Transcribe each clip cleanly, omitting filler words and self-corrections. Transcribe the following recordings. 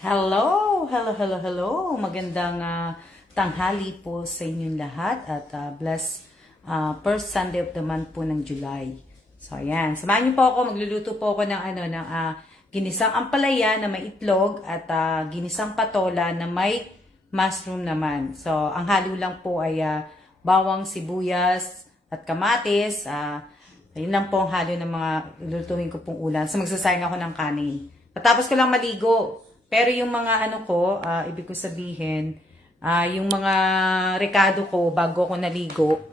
Hello! Hello, hello, hello! Magandang tanghali po sa inyong lahat at bless first Sunday of the month po ng July. So, ayan. Samahan niyo po ako. Magluluto po ako ng, ginisang ampalaya na may itlog at ginisang patola na may mushroom naman. So, ang halo lang po ay bawang, sibuyas at kamatis. Ayun lang po ang halo ng mga lulutuin ko pong ulam. So, magsasayang ako ng kanin. Patapos ko lang maligo. Pero yung mga ibig ko sabihin, yung mga rekado ko bago ako naligo,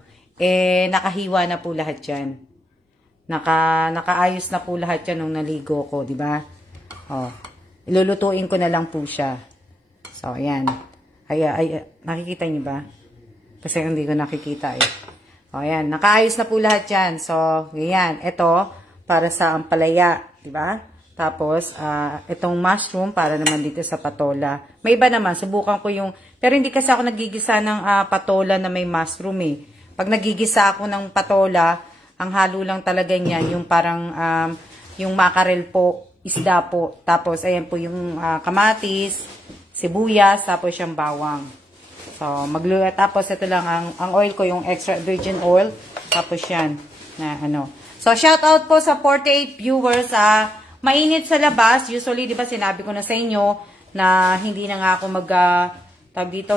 nakahiwa na po lahat yan. Nakaayos na po lahat yan nung naligo ko, di ba? Oh, ilulutuin ko na lang po siya. So, ayan. Nakikita niyo ba? Kasi hindi ko nakikita eh. Oh, ayan. Nakaayos na po lahat yan. So, ayan. Ito, para sa ampalaya, di ba? Tapos, itong mushroom para naman dito sa patola. May iba naman, subukan ko yung... Pero hindi kasi ako nagigisa ng patola na may mushroom eh. Pag nagigisa ako ng patola, ang halo lang talaga niyan, yung parang, yung mackerel po, isda po. Tapos, ayan po yung kamatis, sibuyas, tapos yung bawang. So, tapos ito lang, ang oil ko, yung extra virgin oil. Tapos yan, na So, shout out po sa 48 viewers, mainit sa labas. Usually, di ba, sinabi ko na sa inyo na hindi na nga ako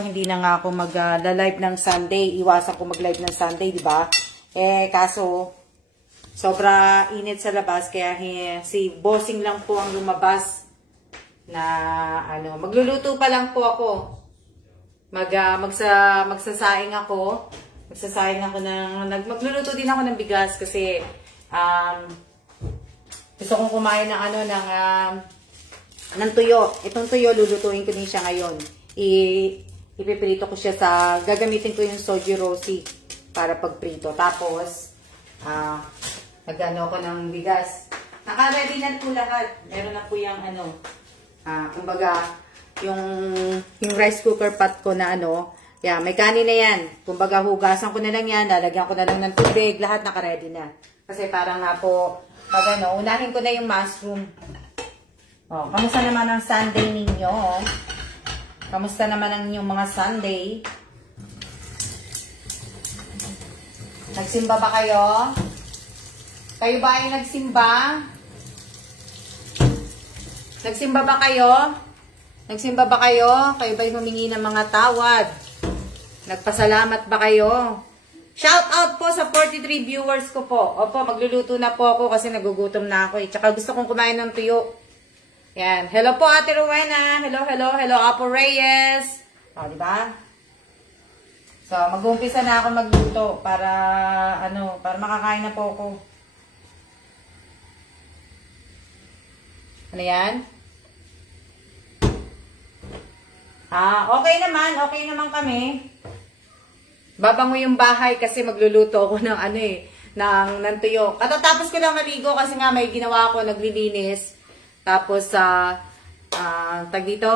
hindi na nga ako mag-live ng Sunday. Iwasan ko mag-live ng Sunday, di ba? Kaso, sobra init sa labas. Kaya si bossing lang po ang lumabas na, magluluto pa lang po ako. Magsasaing ako. Magluluto din ako ng bigas kasi, gusto kong kumain ng tuyo. Itong tuyo, lulutuin ko din siya ngayon. Ipiprito ko siya gagamitin ko yung soju rosi para pagprito. Tapos, nag-ano ko ng bigas. Naka-ready na po lahat. Meron na po yung kumbaga, yung rice cooker pot ko na may kanin na yan. Kumbaga, hugasan ko na lang yan. Lalagyan ko na lang ng tubig. Lahat naka-ready na. Kasi parang nga po, unahin ko na yung mushroom. Oh, kamusta naman ang Sunday ninyo? Kamusta naman ang inyong mga Sunday? Nagsimba ba kayo? Kayo ba ay nagsimba? Nagsimba ba kayo? Nagsimba ba kayo? Kayo ba ay humingi ng mga tawad? Nagpasalamat ba kayo? Shout out po sa 43 viewers ko po. Opo, magluluto na po ako kasi nagugutom na ako eh. Tsaka gusto kong kumain ng tuyo. Yan. Hello po, Ate Rowena. Hello, hello, hello, Apo Reyes. O, diba? So, mag-uumpisa na ako magluto para, para makakain na po ako. Ano yan? Okay naman kami. Babango yung bahay kasi magluluto ako ng ng tuyo. Katatapos ko lang maligo kasi nga may ginawa ako, naglilinis. Tapos, tag dito.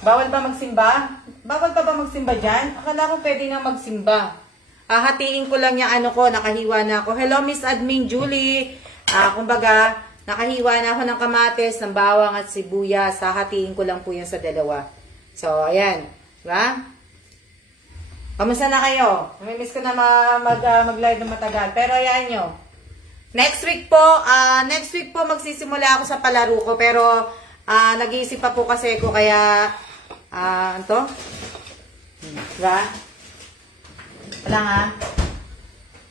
Bawal ba magsimba? Bawal pa ba magsimba dyan? Akala ko pwede nga magsimba. Hatiin ko lang yung nakahiwa na ako. Hello, Miss Admin Julie. Kumbaga, nakahiwa na ako ng kamatis, ng bawang at sibuyas. Hatiin ko lang po yan sa dalawa. So, ayan. Diba? Kamusta na kayo? Namimiss ko na mag-live ng matagal. Pero ayan nyo. Next week po magsisimula ako sa palaro ko. Pero nag-iisip pa po kasi ko kaya diba? Wala nga.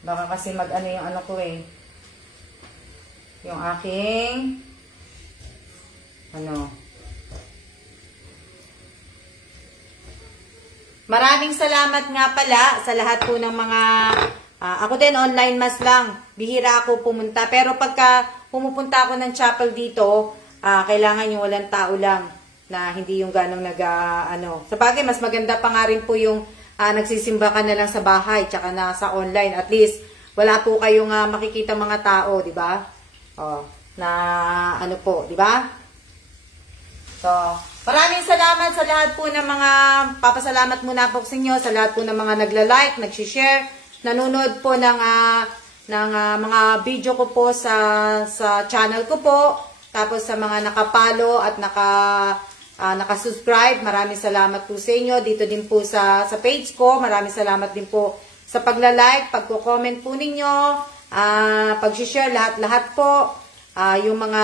Baka kasi yung ko eh. Yung aking Maraming salamat nga pala sa lahat po ng mga, ako din online mas lang, bihira ako pumunta. Pero pagka pumupunta ako ng chapel dito, kailangan yung walang tao lang, na hindi yung ganong sa bagay, mas maganda pa nga rin po yung nagsisimba ka na lang sa bahay, tsaka nasa online. At least, wala po kayong makikita mga tao, di ba? Oh, na di ba? So, maraming salamat sa lahat po ng mga, papasalamat muna po sa inyo, sa lahat po ng mga nagla-like, nag-share, nanonood po ng mga video ko po sa channel ko po. Tapos sa mga nakapalo at nakasubscribe, maraming salamat po sa inyo. Dito din po sa page ko, maraming salamat din po sa pagla-like, pagko-comment po ninyo, pag-share, lahat-lahat po. Yung mga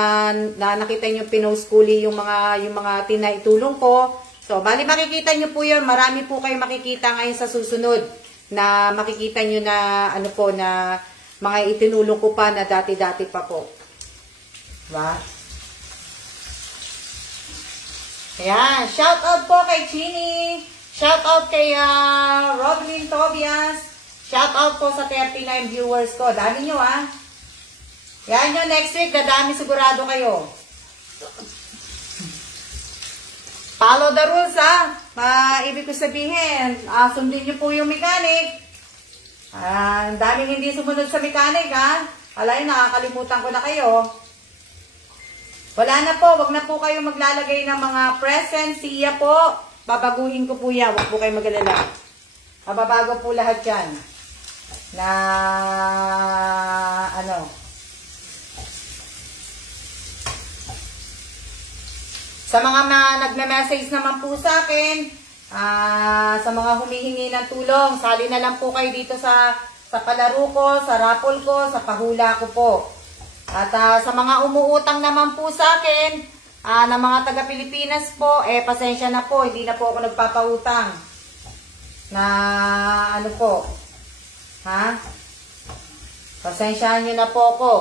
nakita nyo pinost ko yung mga tinaitulong ko. So, bali makikita nyo po yun. Marami po kayo makikita ngayon sa susunod na makikita nyo na ano po na mga itinulong ko pa na dati-dati pa po. Diba? Ayan. Shout out po kay Chini. Shout out kay Roblyn Tobias. Shout out po sa 39 viewers ko. Dami nyo Yan nyo, next week, dadami sigurado kayo. Follow the rules, ibig ko sabihin, sundin nyo po yung mechanic. Ang daming hindi sumunod sa mechanic, Alay, nakakalimutan ko na kayo. Wala na po, wag na po kayo maglalagay ng mga presents. Siya po, babaguhin ko po yan. Wag po kayo mag-alala. Mababago po lahat yan. Na, sa mga nagme-message naman po sa akin, sa mga humihingi ng tulong, sali na lang po kayo dito sa palaro ko, sa raffle ko, sa pahula ko po. At sa mga umuutang naman po sa akin, ng mga taga-Pilipinas po, pasensya na po, hindi na po ako nagpapautang. Na ano po, pasensyahan nyo na po ako.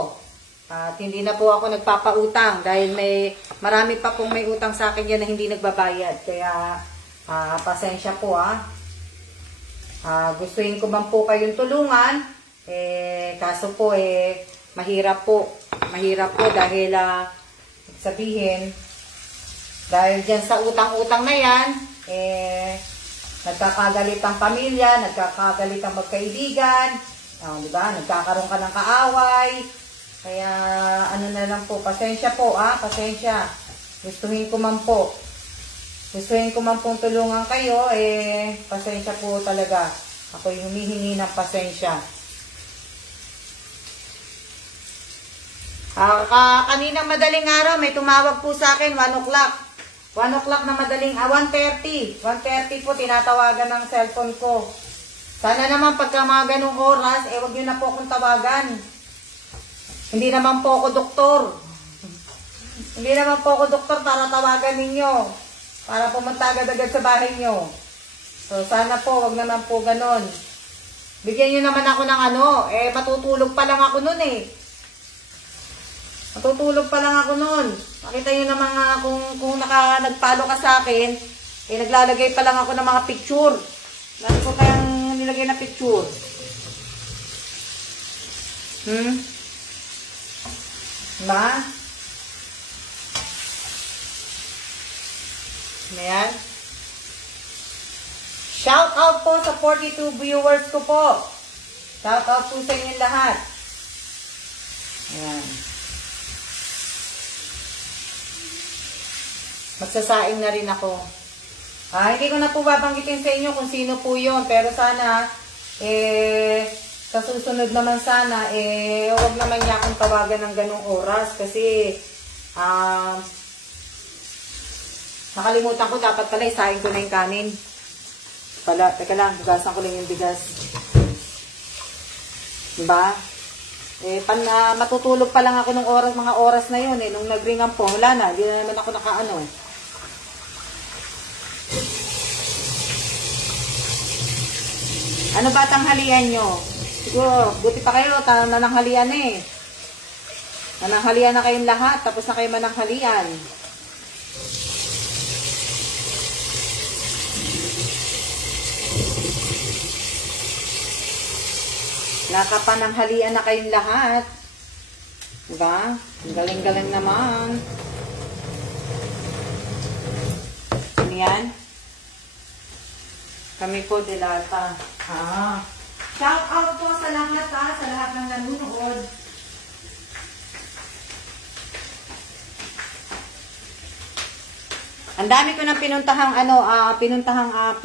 At hindi na po ako nagpapautang dahil marami pa pong may utang sa akin yan na hindi nagbabayad. Kaya pasensya po gustuhin ko man po kayong tulungan. Kaso po mahirap po. Mahirap po dahil sabihin dahil dyan sa utang-utang na yan nagkakagalit ang pamilya, nagkakagalit ang magkaibigan, diba? Nagkakaroon ka ng kaaway. Kaya, ano na lang po, pasensya po, pasensya. Gustuhin ko man pong tulungan kayo, pasensya po talaga. Ako'y humihingi ng pasensya. Kaninang madaling araw, may tumawag po sa akin, 1 o'clock. 1 o'clock na madaling, 1:30. 1:30 po, tinatawagan ng cellphone ko. Sana naman pagka mga ganung oras, wag nyo na po akong tawagan. Hindi naman po ako doktor. Hindi naman po ako doktor para tawagan ninyo. Para pumunta agad-agad sa bahay nyo. So, sana po, wag naman po ganon. Bigyan nyo naman ako ng matutulog pa lang ako nun Matutulog pa lang ako nun. Makita nyo naman kung nagpalo ka sa akin, naglalagay pa lang ako ng mga picture. Lagi ko kayang nilagay na picture. Ba? Ayan. Shout out po sa 42 viewers ko po. Shout out po sa inyo lahat. Ayan. Magsasaing na rin ako. Hindi ko na po babanggitin sa inyo kung sino po yun. Pero sana, sa susunod naman sana, huwag naman niya akong tawagan ng ganong oras. Kasi, nakalimutan ko, dapat pala isahin ko na yung kanin. Teka lang, bigasan ko lang yung bigas. Diba? Matutulog pa lang ako ng mga oras na yun. Nung nag-ring ang phone, wala na. Hindi na naman ako nakaano. Ano ba tanghalian nyo? Siguro, buti pa kayo, nananghalian Nananghalian na kayong lahat, tapos na kayo mananghalian. Nakapananghalian na kayong lahat. Diba? Ang galing-galing naman. Ano yan? Kami po, Dilata. Shout out po sa lahat sa lahat ng nanonood. Ang dami ko nang pinuntahang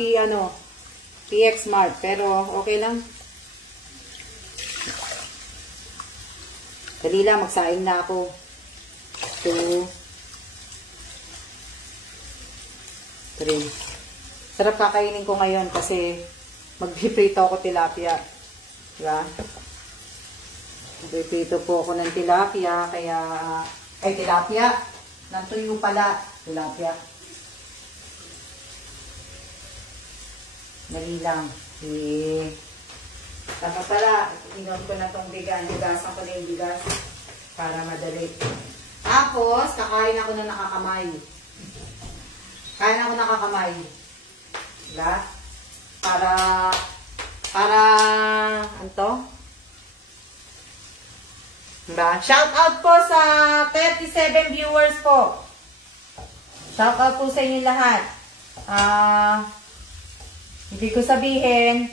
PX Mart, pero okay lang. Dali lang, magsaing na ako. 2, 3. Sarap kakainin ko ngayon kasi magpiprito ako tilapia. Diba? Magpiprito po ako ng tilapia, kaya, ay tilapia, ng tuyo pala, tilapia. Dali lang. Dapat pala, inom ko na itong bigas. Bigasan ko na yung bigas para madali. Tapos, kakain ako na nakakamay. Kain ako nakakamay. Diba? Para, ano to? Diba? Shout out po sa 37 viewers po. Shout out po sa inyo lahat. Hindi ko sabihin,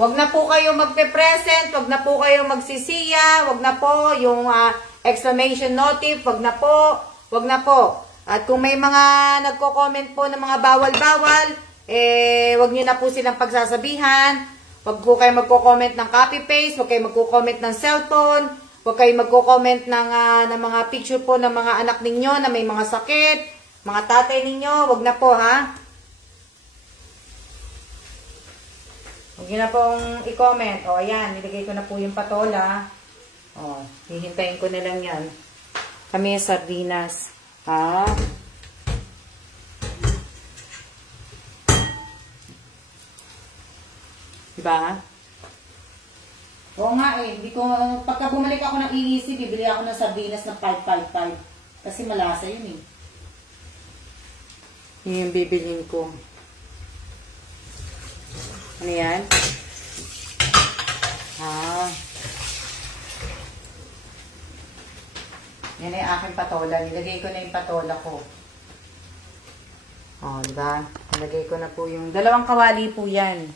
wag na po kayo magpe-present, wag na po kayo magsisiya, wag na po yung exclamation notif, wag na po, wag na po. At kung may mga nagko-comment po ng mga bawal-bawal, wag niyo na po silang pagsasabihan. Wag po kayo magko-comment ng copy-paste, wag kayo magko-comment ng cellphone, wag kayo magko-comment ng mga picture po ng mga anak ninyo na may mga sakit, mga tatay ninyo, wag na po ha. Huwag nyo na pong i-comment. O, ayan. Nilagay ko na po yung patola. O, hihintayin ko na lang yan. Kami yung sardinas. Ha? Diba? Oo nga eh. Hindi ko, pagka bumalik ako ng EEC, bibili ako ng sardinas na 555. Kasi malasa yun eh. Yun yung bibilin ko. Ano yan? Yan ay aking patola. Nilagay ko na yung patola ko. Diba? Nilagay ko na po yung dalawang kawali po yan.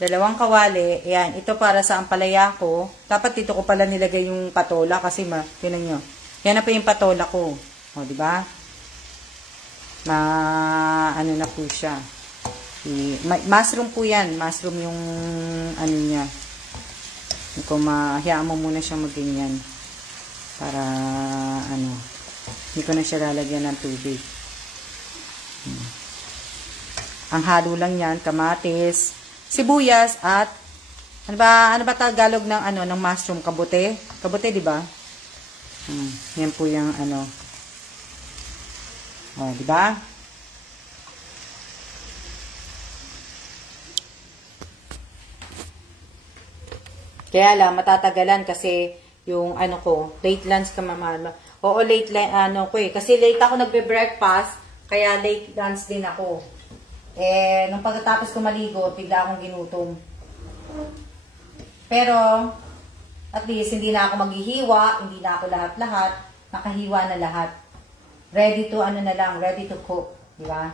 Dalawang kawali. Yan. Ito para sa ampalaya ko. Dapat dito ko pala nilagay yung patola kasi tinan nyo. Yan na po yung patola ko. Diba? Ano na po siya. Mushroom po yan. Mushroom yung ano niya. Kung hayaan mo muna siya magganyan. Para hindi ko na siya lalagyan ng tubig. Ang halo lang yan, kamatis, sibuyas at ano ba Tagalog ng ng mushroom, kabute? Kabute, di ba? Yan po yung di ba? Kaya lang, matatagalan kasi yung late lunch ka mama. Oo, late kasi late ako nagbe-breakfast, kaya late lunch din ako. Nung pagkatapos ko maligo, bigla akong ginutom. Pero, at least, hindi na ako maghihiwa, hindi na ako lahat-lahat, nakahiwa na lahat. Ready to, ready to cook, di ba?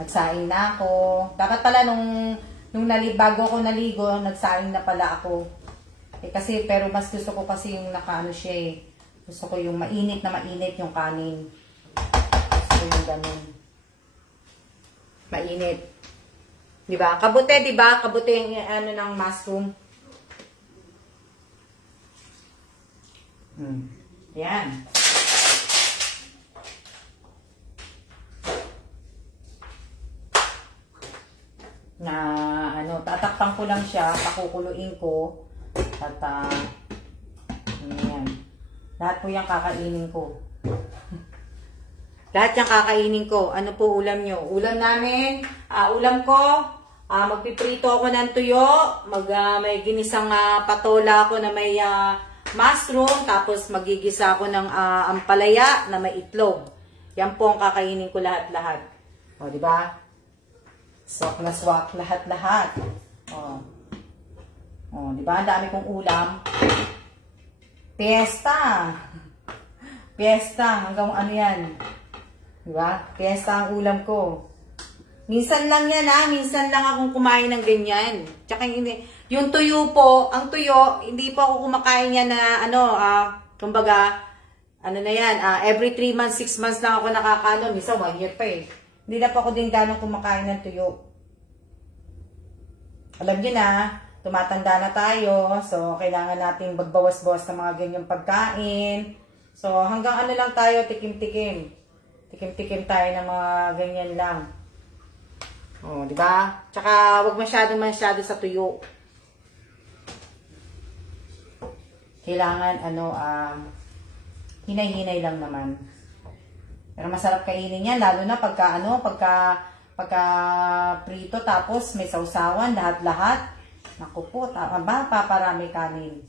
Nagsaing na ako. Dapat pala bago ako naligo, nagsaing na pala ako. Kasi, pero mas gusto ko kasi yung siya eh. Gusto ko yung mainit na mainit yung kanin. Gusto ko yung ganun. Mainit. Diba? Kabute, diba? Kabute yung ng mushroom. Yan. Na tatakpan ko lang siya, pakukuluin ko at yan. Lahat po yung kakainin ko. Lahat yung kakainin ko. Ano po ulam nyo? Ulam namin, ulam ko, magpiprito ako ng tuyo, may ginisang patola ako na may mushroom, tapos magigisa ako ng ampalaya na may itlog. Yan po ang kakainin ko lahat-lahat. Diba? Swak na swak, lahat-lahat. Diba? Ang dami kong ulam. Fiesta. Fiesta. Hanggang yan. Diba? Fiesta ang ulam ko. Minsan lang yan Minsan lang akong kumain ng ganyan. Tsaka yung tuyo po, ang tuyo, hindi po ako kumakain yan na kumbaga, every 3 months, 6 months lang ako nakakaano. Minsan 1 year pa eh. Hindi na po ako din gano'ng kumakain ng tuyo. Alam niyo na, tumatanda na tayo. So, kailangan natin magbawas-bawas sa mga ganyang pagkain. So, hanggang ano lang tayo, tikim-tikim. Tikim-tikim tayo ng mga ganyan lang. Oh, di ba? Tsaka, wag masyado sa tuyo. Kailangan, hinay-hinay lang naman. Pero masarap kainin yan, lalo na pagka prito, tapos may sausawan, lahat-lahat. Naku po, paparami kanin.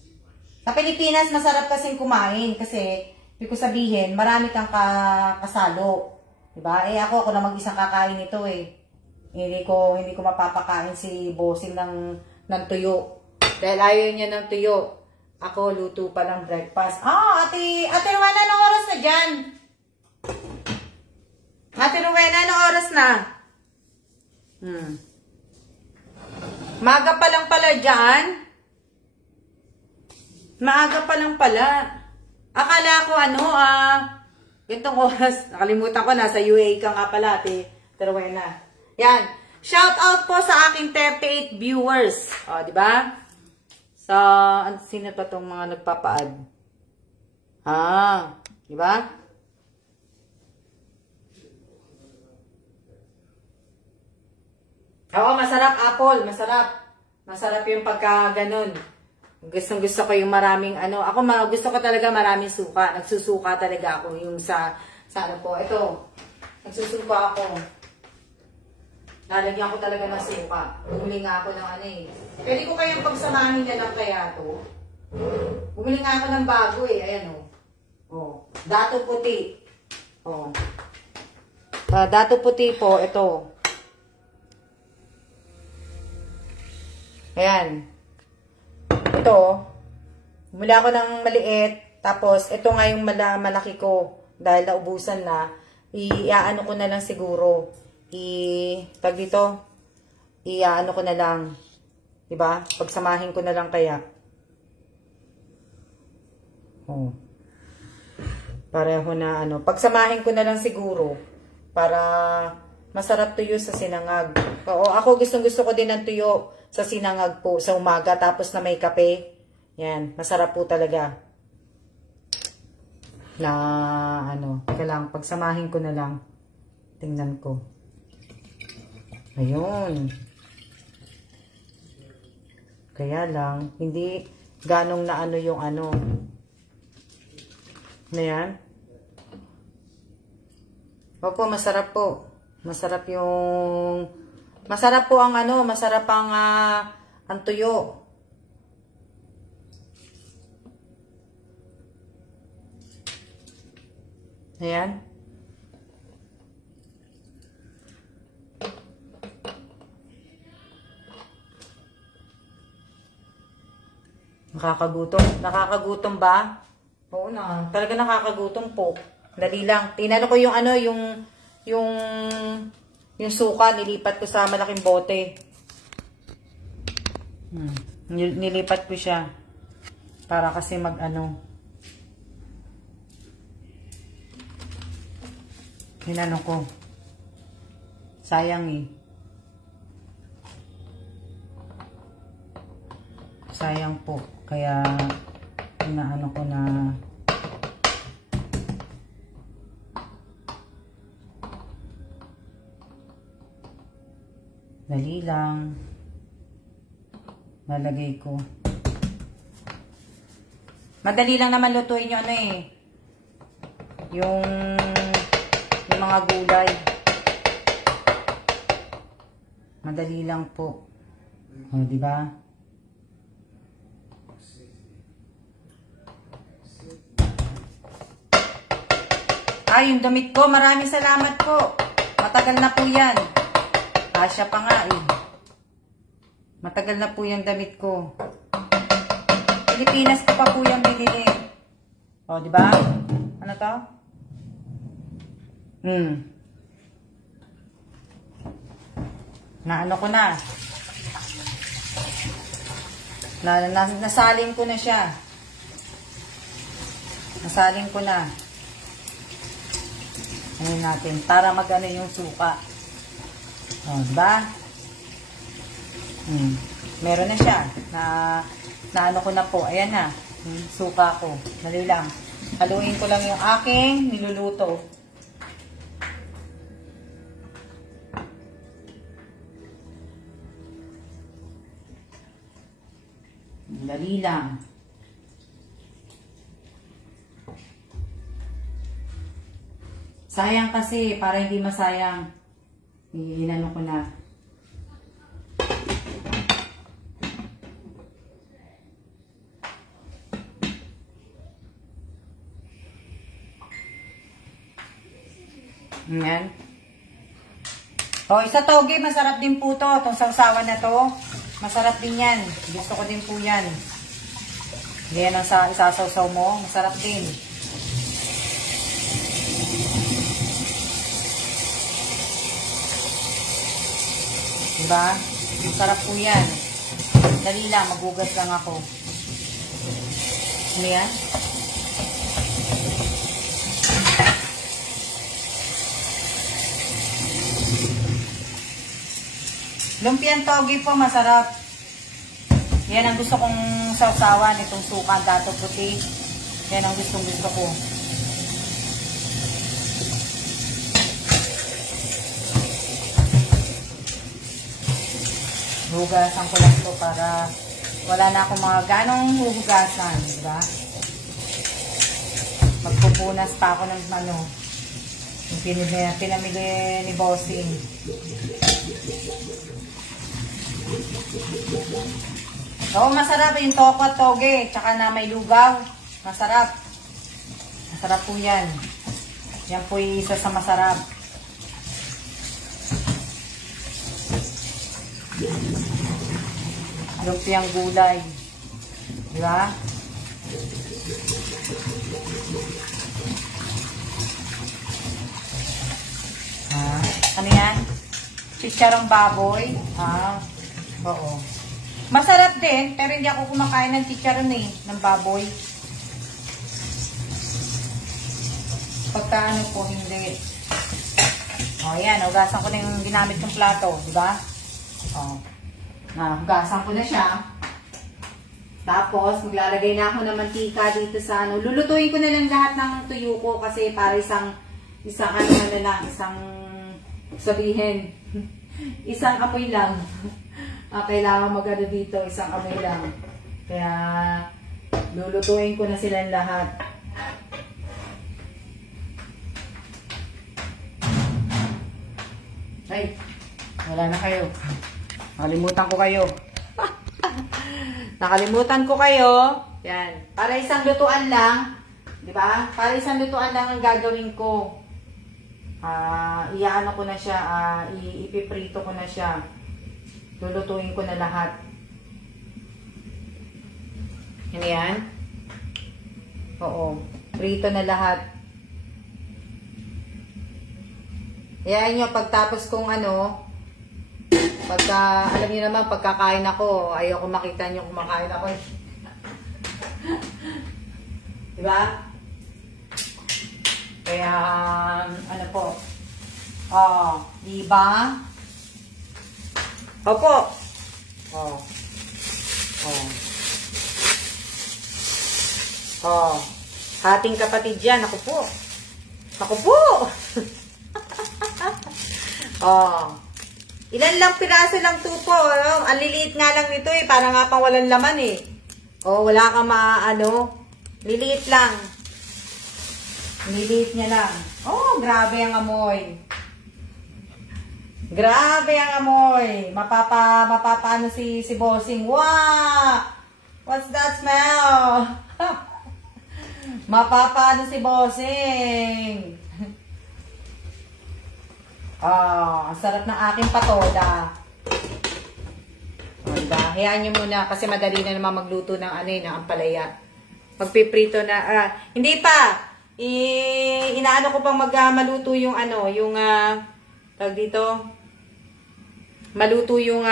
Sa Pilipinas, masarap kasing kumain kasi, ibig ko sabihin, marami kang kasalo. Diba? Ako na mag-isang kakain ito eh. Hindi ko mapapakain si bossing ng tuyo. Dahil ayaw niya ng tuyo. Ako, luto pa ng breakfast. Ate Rowena, anong oras na dyan? Ate Rowena, anong oras na? Maaga pa lang pala dyan. Maaga pa lang pala. Akala ko gantong oras. Nakalimutan ko, nasa UAE ka nga pala, Ate Rowena. Yan. Shout out po sa aking 38 viewers. O, di ba? Sino pa tong mga nagpapaad? Di ba? Oo, masarap apple. Masarap yung pagka ganun. Gusto ko yung maraming Ako gusto ko talaga maraming suka. Nagsusuka talaga ako yung sa ano po. Ito. Nagsusuka ako. Lalagyan ko talaga ng suka. Bumili nga ako ng Pwede ko kayang pagsamahin na lang kaya to. Bumili nga ako ng bago eh. Ayan o. Dato puti. Dato puti po. Ito. Ayan. Ito. Bumili ako ng maliit. Tapos, ito nga yung malaki ko. Dahil naubusan na. Iaano ko na lang siguro. Tag dito, ko na lang. Diba? Pagsamahin ko na lang kaya. Pareho na pagsamahin ko na lang siguro. Para masarap tuyo sa sinangag. Oo, ako gustong-gusto ko din ng tuyo sa sinangag po sa umaga. Tapos na may kape. Yan, masarap po talaga. Teka lang, pagsamahin ko na lang. Tingnan ko. Ayun. Kaya lang, hindi ganong na yung na yan. Opo, masarap po. Masarap po ang masarap ang tuyo. Ayan. Nakakagutom ba? Oo na. Talaga nakakagutom po. Dali lang. Tinalo ko yung yung suka, nilipat ko sa malaking bote. Nilipat ko siya. Para kasi hinano ko. Sayang eh. Sayang po. Kaya, inaano ko na dali lang. Lalagay ko. Madali lang naman lutuin yung yung mga gulay. Madali lang po. Di ba? Yung damit ko. Maraming salamat po. Matagal na po yan. Asya pa nga eh. Matagal na po yung damit ko. Pilipinas ko pa po yung binili. Di ba? Ano to? Naano ko na. Nasaling ko na siya. Nasaling ko na. Ano natin, para magano yung suka. Diba? Meron na siya. Na ano ko na po. Ayan na. Suka ko. Dali lang. Haluin ko lang yung aking niluluto. Dali lang. Sayang kasi, para hindi masayang. Inano ko na. Yan. O, isa toge, masarap din po to. Itong sausawan na to. Masarap din yan. Gusto ko din po yan. Yan ang isasawsaw mo. Masarap din. Diba? Masarap po yan. Dali lang, magugas lang ako. Ano yan? Lumpiang toge po, masarap. Yan ang gusto kong sausawan, itong suka, dato puti. Yan ang gusto ko. Hugasan ko lang ito para wala na akong mga ganong huhugasan, diba? Magpupunas pa ako ng ano, yung pinamili ni Bossing. Oo, masarap yung toko at toge, tsaka na may lugaw. Masarap. Masarap po yan. Yan po yung isa sa masarap. Lumpiang gulay. Diba? Ano yan? Chicharong baboy. Oo. Masarap din, pero hindi ako kumakain ng chicharon ng baboy. Pagka ano po, hindi. O, yan. Hugasan ko na yung ginamit ng plato. Diba? O. Hugasan ko na siya. Tapos, maglalagay na ako ng mantika dito sa ano. Lulutuin ko na lang lahat ng tuyo ko kasi para isang ano na lang, isang sabihin, isang apoy lang. Kailangan magano dito, isang amoy lang. Kaya, lulutuin ko na silang lahat. Ay, wala na kayo. Nakalimutan ko kayo. Nakalimutan ko kayo. Yan. Para isang lutuan lang. Diba? Para isang lutuan lang ang gagawin ko. Iyaano ko na siya. Ipiprito ko na siya. Lulutuin ko na lahat. Yan yan. Oo. Prito na lahat. Yan nyo. Pagtapos kong ano, pagka, alam niyo naman, pagkakain ako, ayoko makita niyo kumakain ako. Diba? Kaya, ano po, diba? Opo. Hating kapatid yan, ako po. Ako po. Ilan lang piraso lang tupo. Ang liliit nga lang nito para nga pang walang laman wala kang maano. Liliit lang. Liliit niya lang. Grabe ang amoy. Grabe ang amoy. Mapapano si Bossing. Wow! What's that smell? Mapapano si Bossing. Ang sarap ng aking patola. Hayaan nyo muna kasi madali na naman magluto ng ng ampalaya. Magpiprito na. Hindi pa. Inaano ko pang maluto yung tawag dito. Maluto yung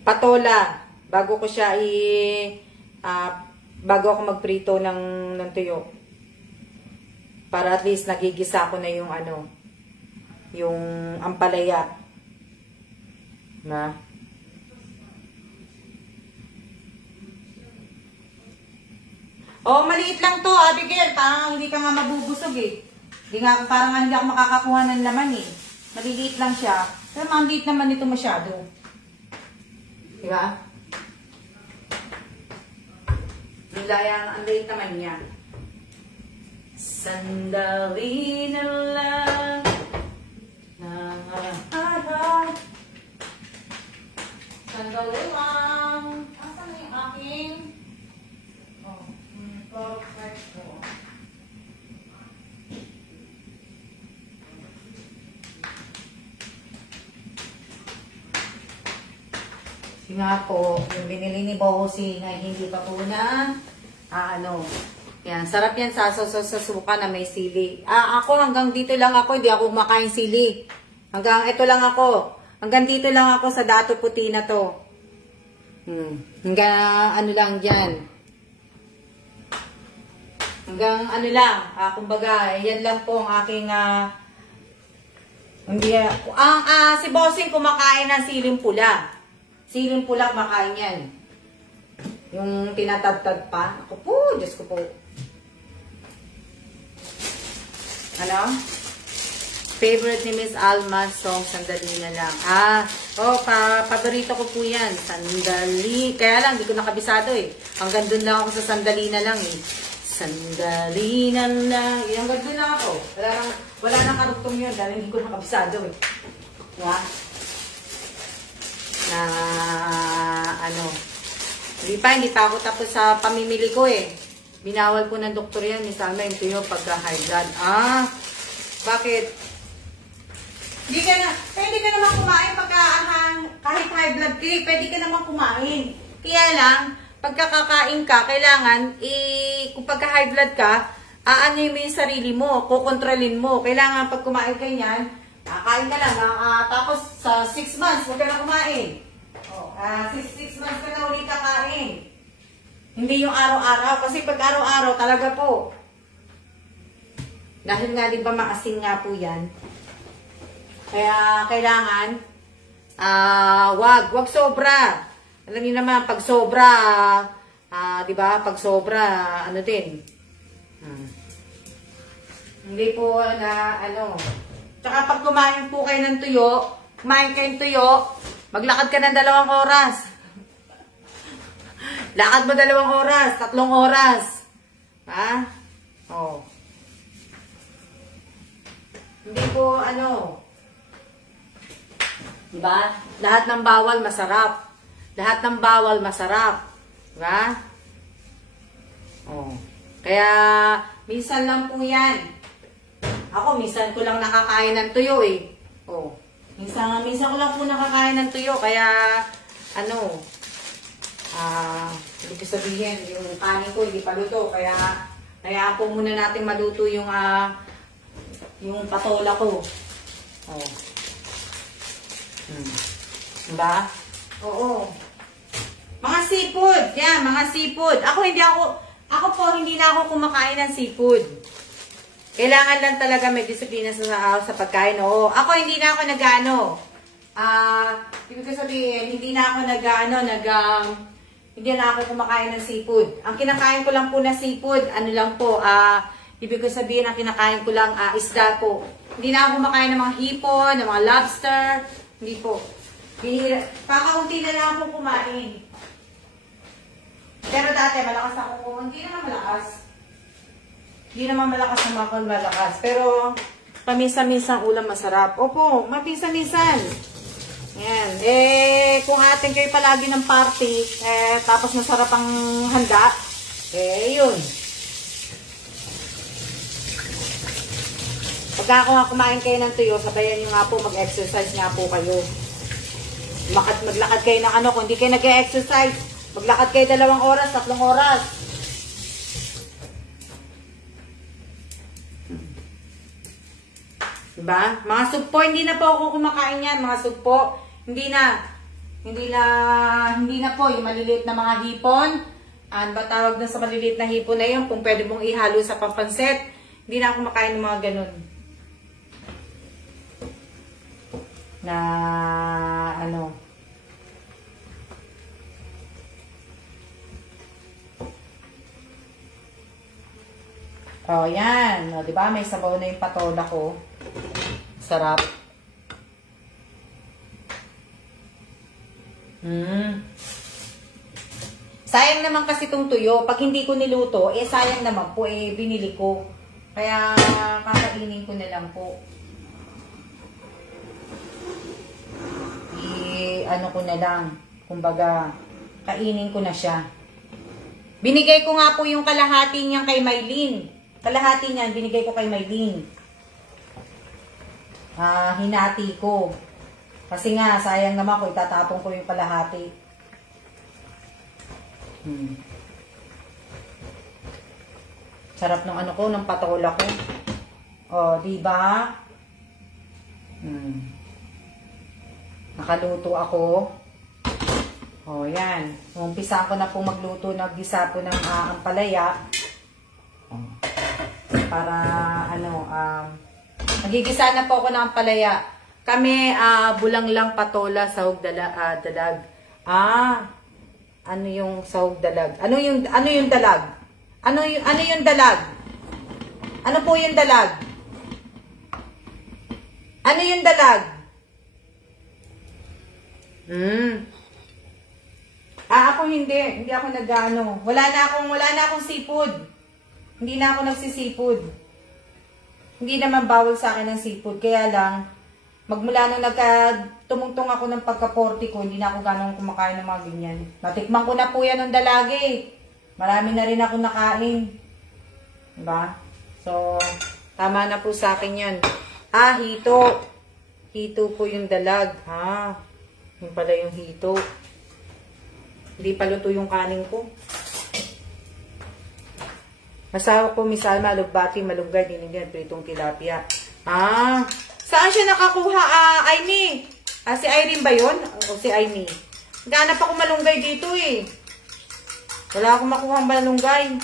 patola bago ko siya bago ako magprito ng tuyo. Para at least nagigisa ko na yung yung ampalaya. Na? Oh, maliit lang to, Abigail. Parang hindi ka nga mabubusog eh. Parang hindi ako makakakuha ng laman eh. Maliliit lang siya. Pero maliit naman ito masyado. Diba? Ang liit naman niya. Sandali na lang na araw. Sandali lang. Asan na yung aking? Oh, perfect po. Nga po, yung binili ni Bossy na hindi pa po na, yan, sarap yan sa suka na may sili. Ako hanggang dito lang ako, hindi ako kumakain sili. Hanggang ito lang ako. Hanggang dito lang ako sa dato puti na to. Hanggang lang dyan. Hanggang lang, kumbaga, yan lang po ang aking, si Bossing kumakain ng siling pula. Siling pula makain yan. Yung tinatagtag pa. Ako po, Diyos ko po. Ano? Favorite ni Miss Alma song, Sandali na lang. Paborito ko po yan. Sandali. Kaya lang, di ko nakabisado eh. Hanggang dun lang ako sa sandali na lang eh. Sandali na lang. Hanggang dun lang ako. Wala nang karugtong yun dahil hindi ko nakabisado eh. Diba? Hindi pa ako tapos sa pamimili ko eh. Binawal po ng doktor yan, Miss Alma, yung tuyo pagka high blood. Bakit? Pwede ka naman kumain pagka kahit high blood ka, pwede ka naman kumain. Kaya lang, pagkakakain ka, kailangan, kung pagka high blood ka, aanyoy mo yung sarili mo, kukontrolin mo. Kailangan pag kumain ka yan, kakain ka lang, tapos sa 6 months, huwag ka na kumain. 6 months ka na ulit kakain. Hindi yung araw-araw, kasi pag araw-araw talaga po. Dahil nga, di ba, maasin nga po yan. Kaya, kailangan, wag sobra. Alam niyo naman, pag sobra, di ba, pag sobra, hindi po, Tsaka pag kumain po kayo ng tuyo, maglakad ka ng 2 oras. Lakad mo 2 oras, 3 oras. Hindi po, diba? Lahat ng bawal masarap. Lahat ng bawal masarap. Diba? Kaya, minsan lang po yan. Ako, minsan ko lang nakakain ng tuyo eh. Minsan ko lang po nakakain ng tuyo. Kaya, hindi ko sabihin, yung kanin ko hindi pa luto. Kaya po muna natin maluto yung patola ko. Diba? Oo. Mga seafood. Yan, mga seafood. Ako po, hindi na ako kumakain ng seafood. Kailangan lang talaga may disiplina sa pagkain. Oo. Ako, hindi na ako ibig ko sabihin, hindi na ako hindi na ako kumakain ng seafood. Ang kinakain ko lang po na seafood, ibig ko sabihin, ang kinakain ko lang isda po. Hindi na ako kumakain ng mga hipon, ng mga lobster. Hindi po. Kakaunti na lang ako kumain. Pero dati, malakas ako. Hindi naman malakas. Hindi naman malakas na malakas. Pero, paminsan-minsan ulam masarap. Opo, mapinsan-minsan. Yan. Kung atin kayo palagi ng party, tapos masarap ang handa, yun. Pagka kumain kayo ng tuyo, sabayan nyo nga po, mag-exercise nga po kayo. Maglakad kayo ng kung hindi kayo nag-exercise, maglakad kayo 2 oras, 3 oras. Diba? Mga sugpo, hindi na po ako kumakain yan. Mga sugpo, hindi na po yung maliliit na mga hipon. Ano ba tawag na sa maliliit na hipon na yun? Kung pwede mong ihalo sa pampanset, hindi na ako kumakain ng mga ganun. Na Oh, yan. O, diba? May sabaw na yung patola ko. Sarap. Sayang naman kasi itong tuyo. Pag hindi ko niluto, sayang naman po, binili ko. Kaya, kakainin ko na lang po. Ano ko na lang. Kumbaga, kainin ko na siya. Binigay ko nga po yung kalahati niyan kay Maylin. Kalahati niyan, binigay ko kay Maylin. Hinati ko. Kasi nga, sayang naman ko, itatapon ko yung kalahati. Sarap ng ano ko, ng patola ko. O, diba? Nakaluto ako. O, yan. Umpisa ko na po magluto, naggisa po ng ampalaya. Para, nagigisa na po ako ng ampalaya. Kami, bulang lang patola, sahog dalag. Ano yung sahog dalag? Ano yung dalag? Ano yung dalag? Ano po yung dalag? Ano yung dalag? Ako hindi ako nag-ano. Wala na akong seafood. Hindi na ako nagsisipod. Hindi naman bawal sa akin ng seafood. Kaya lang, magmula nung tumungtong ako ng pagka-40 ko, hindi na ako ganong kumakain ng mga ganyan. Natikman ko na po yan ng dalagi. Marami na rin ako nakain. Diba? So, tama na po sa akin yan. Hito. Hito po yung dalag. Yun pala yung hito. Hindi pa luto yung kanin ko. Masawa ko, Miss Alma, alugbati, malunggay, dinigyan, pritong tilapia. Saan siya nakakuha, Aimee? Si Irene ba yun? O si Aimee? Ganap ako malunggay dito eh. Wala akong makuha ang malunggay.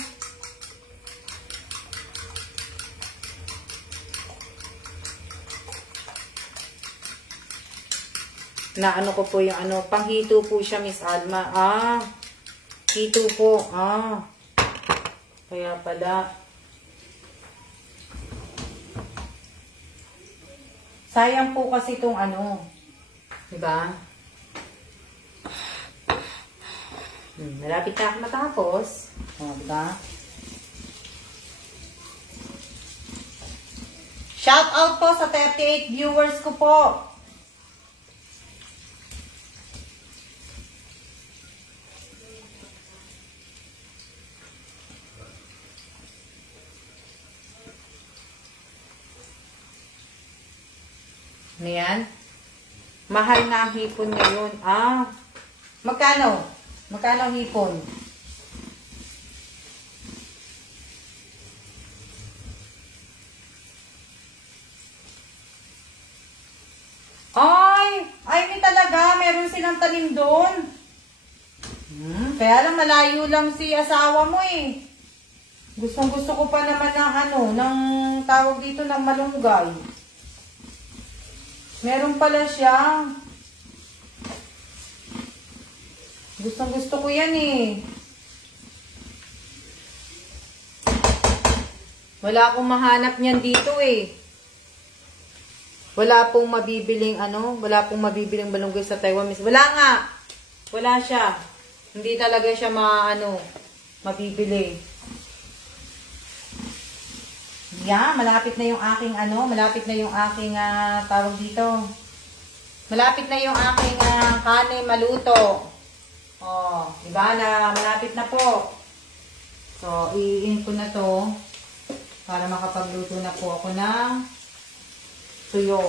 Na ano ko po yung panghito po siya, Miss Alma. Hito po. Kaya pala. Sayang po kasi itong diba? Malapit na ako matapos. Diba? Shout out po sa 38 viewers ko po. Ano yan? Mahal na ang hipon ngayon. Magkano? Magkano ang hipon? Ay, may talaga. Meron silang tanim doon. Kaya lang malayo lang si asawa mo eh. Gustong-gusto ko pa naman ng tawag dito ng malunggay. Meron pala siya. Gustong-gusto ko yan eh. Wala akong mahanap niyan dito eh. Wala pong mabibiling wala pong mabibiling malunggay sa Taiwan. Wala nga. Wala siya. Hindi talaga siya mabibili. Malapit na yung aking malapit na yung aking tawag dito. Malapit na yung aking kanin maluto. Diba na malapit na po. So, i-in ko na to para makapagluto na po ako ng tuyo.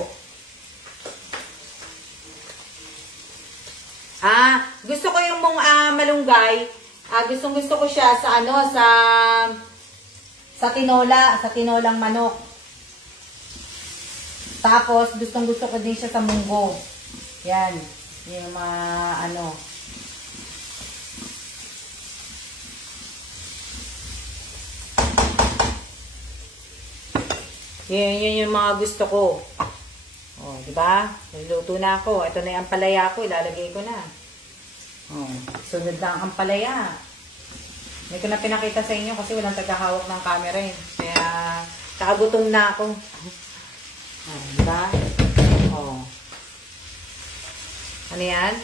Gusto ko yung malunggay. Gusto ko siya sa sa tinolang manok. Tapos, gusto ko din siya sa munggo. Yan. Yung Yan yung mga gusto ko. Diba? Nagluto na ako. Ito na yung ampalaya ko. Ilalagay ko na. Sunod na ang ampalaya. Hindi ko na pinakita sa inyo kasi walang tagahawak ng camera eh. Kaya Kaya, nakagutom na ako. Diba? Oh. Ano yan?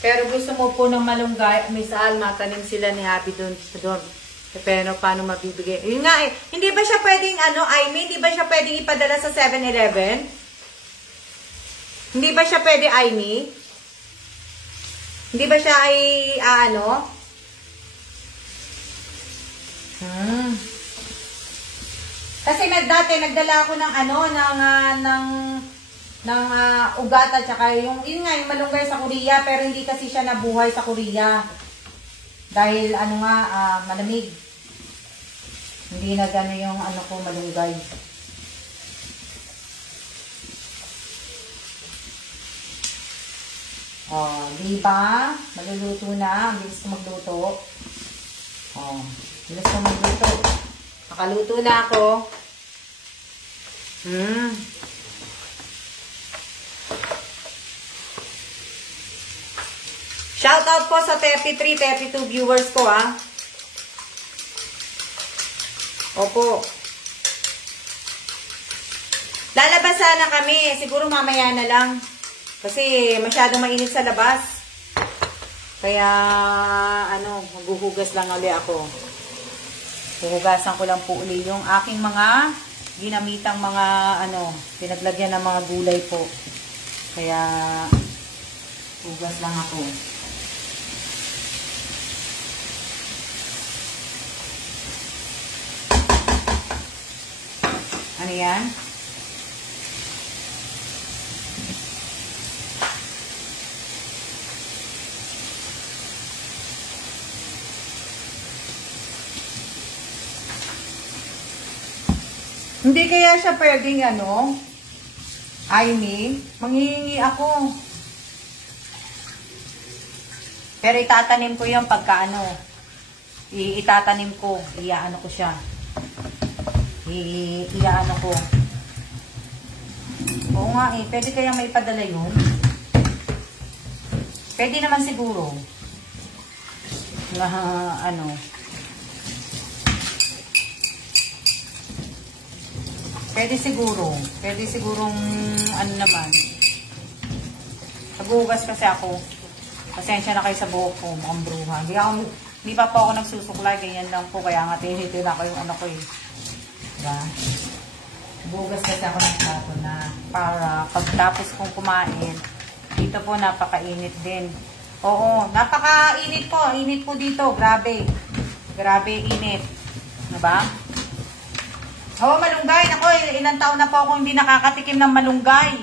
Pero gusto mo po ng malunggay, Miss Alma, tanim sila ni Happy doon. Pero paano mabibigay? Yun nga eh. Hindi ba siya pwedeng, hindi ba siya pwedeng ipadala sa 7-Eleven? Hindi ba siya pwede, Aimee? Hindi ba siya ay, Kasi dati nagdala ako ng ugat at saka yun nga, yung malunggay sa Korea, pero hindi kasi siya nabuhay sa Korea. Dahil malamig. Hindi na gano'n yung malunggay. Oh, di ba? Maluluto na. Ang bilis ko magluto. Oh, bilis ko magluto. Nakaluto na ako. Shout out po sa 33, 32 viewers ko, ha. Opo. Lalabas sana kami. Siguro mamaya na lang. Kasi masyadong mainit sa labas. Kaya, maghuhugas lang ulit ako. Huhugasan ko lang po ulit yung aking mga ginamitang mga, pinaglagyan ng mga gulay po. Kaya, hugas lang ako. Ano yan? Hindi kaya siya pwedeng Aimee, manghihingi ako. Pero itatanim ko yung pagka itatanim ko, ko siya. Ko. Oo nga pwede kaya may padala yun? Pwede naman siguro. Pwede sigurong naman. Naghuhugas kasi ako. Pasensya na kayo sa buhok ko, mukhang bruha. Hindi pa po ako nagsusuklay, ganyan lang po. Kaya nga tinitin ako yung ko eh. Diba? Naghuhugas kasi ako ng plato na para pagtapos kong kumain, dito po napakainit din. Oo, napakainit po. Init po dito, grabe. Grabe init. Diba? Oo, malunggay. Ako, ilang taon na po ako hindi nakakatikim ng malunggay.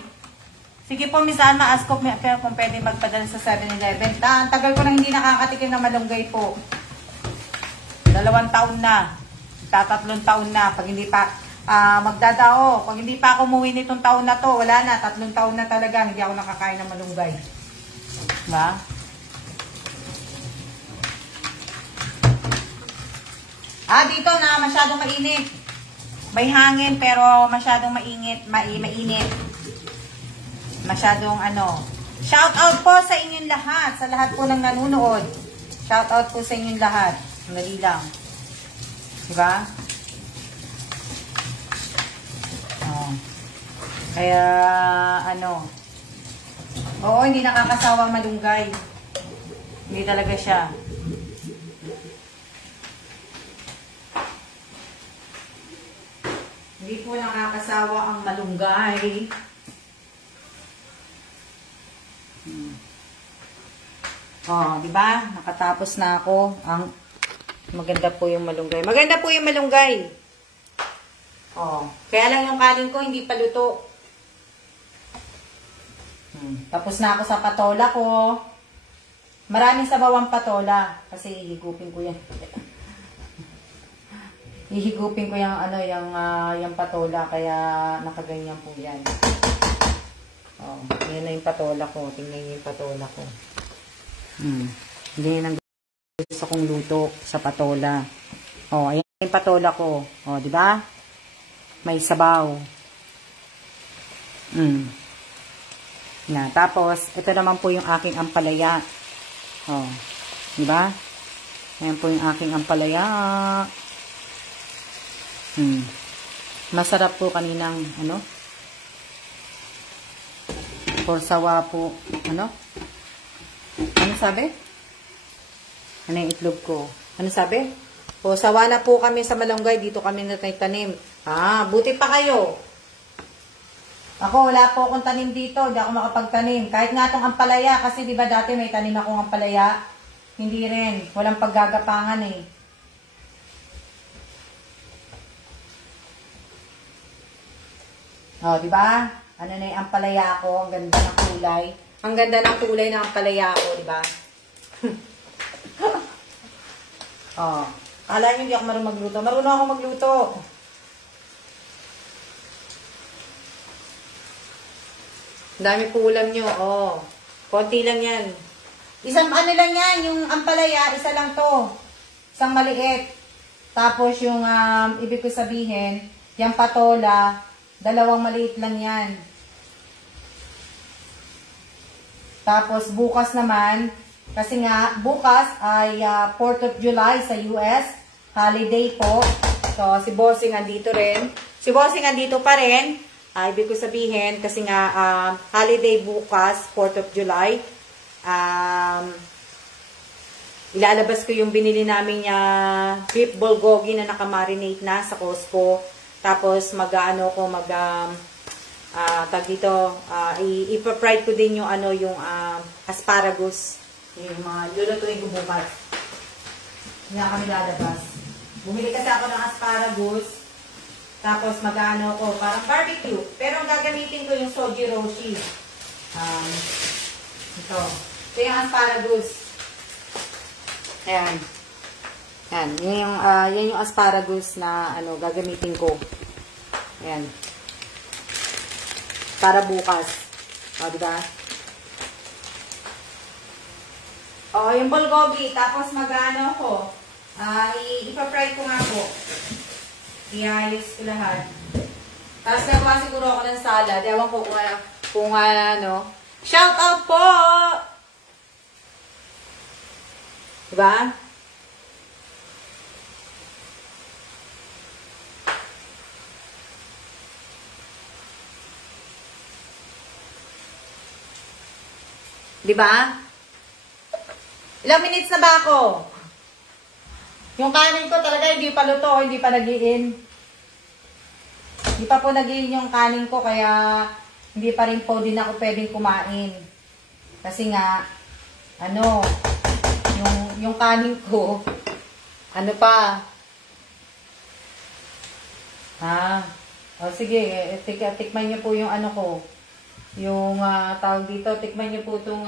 Sige po, Miss Alma, ask ko kung pwede magpadala sa 7-Eleven. Ang tagal ko na hindi nakakatikim ng malunggay po. 2 taon na. 3 taon na. Pag hindi pa magdadao, pag hindi pa ako umuwi nitong taon na to, wala na. 3 taon na talaga hindi ako nakakain ng malunggay. Diba? Dito na masyadong mainit. May hangin pero masyadong mainit. Masyadong Shout out po sa inyong lahat. Sa lahat po ng nanonood. Shout out po sa inyong lahat. Madali lang. Diba? Kaya oo, hindi nakakasawang malunggay. Hindi talaga siya. Hindi po nakakasawa ang malunggay. Di ba? Nakatapos na ako. Maganda po yung malunggay. Maganda po yung malunggay. Kaya lang yung kanin ko hindi pa luto. Tapos na ako sa patola ko. Maraming sabaw ang patola kasi higupin ko yan. Ihigupin ko yung patola kaya nakaganyan po yan. Yan na yung patola ko. Tingnan niyo yung patola ko. Hindi yan ang gusto kong luto sa patola. Ayan yung patola ko. Di ba? May sabaw. Tapos, ito naman po yung aking ampalaya. Di ba? Ayan po yung aking ampalaya. Masarap po kaninang, ano? Porsawa po, ano? Ano sabi? Ano yung itlog ko? Ano sabi? O, sawa na po kami sa malunggay. Dito kami natanim. Ah, buti pa kayo. Ako, wala po akong tanim dito. Hindi ako makapagtanim. Kahit nga itong ampalaya, kasi di ba dati may tanim akong ampalaya? Hindi rin. Walang paggagapangan eh. O, di ba? Ano na yung ampalaya ko? Ang ganda ng kulay. Ang ganda ng kulay ng ampalaya ko, di ba? O, kala nyo hindi ako marunong magluto. Marunong ako magluto. Dami po ulam nyo. Oh, konti lang yan. Isang ano lang yan, yung ampalaya, isa lang to. Isang maliit. Tapos yung, ibig ko sabihin, yung patola, dalawang maliit lang yan. Tapos bukas naman, kasi nga, bukas ay 4th of July sa US. Holiday po. So, si Bossing andito rin. Si Bossing andito pa rin. Ibig ko sabihin, kasi nga, holiday bukas, 4th of July. Ilalabas ko yung binili namin beef bulgogi na nakamarinate na sa Costco. Tapos, mag-ano ko, tag dito, ipa-fried ko din yung, yung asparagus. Yung mga lulutuin ko bukas. Hindi na kami lalabas. Bumili kasi ako ng asparagus. Tapos mag-ano ko, parang barbecue. Pero ang gagamitin ko yung soji roshi. Ito. Ito yung asparagus. Ayan. Ayan. Yan yung asparagus na gagamitin ko. Ayan. Para bukas. O, diba? O, yung bulgogi. Tapos mag-ano ko. Ipa-fry ko nga po. I-ayos ko lahat. Tapos nagawa siguro ako ng salad. Ewan ko kung ano. Shout out po! Diba? Diba? Ilang minutes na ba ako? Yung kanin ko talaga hindi pa luto, hindi pa nagiin. Hindi pa po nagiin yung kanin ko, kaya hindi pa rin po din ako pwedeng kumain. Kasi nga, yung kanin ko, pa? O sige, tikman nyo po yung ko. Yung tawag dito, tikman nyo po itong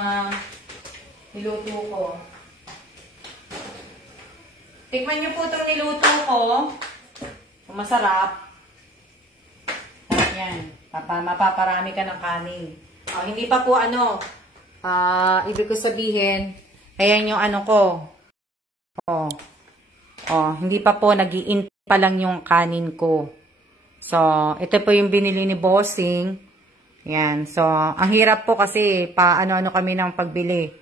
niluto ko. Tikman nyo po itong niluto ko. Kung masarap. Yan. Mapaparami ka ng kanin. Hindi pa po ibig ko sabihin, ayan yung ko. Hindi pa po, nag-i-in pa lang yung kanin ko. So, ito po yung binili ni Bossing. Yan. So, ang hirap po kasi ano kami ng pagbili.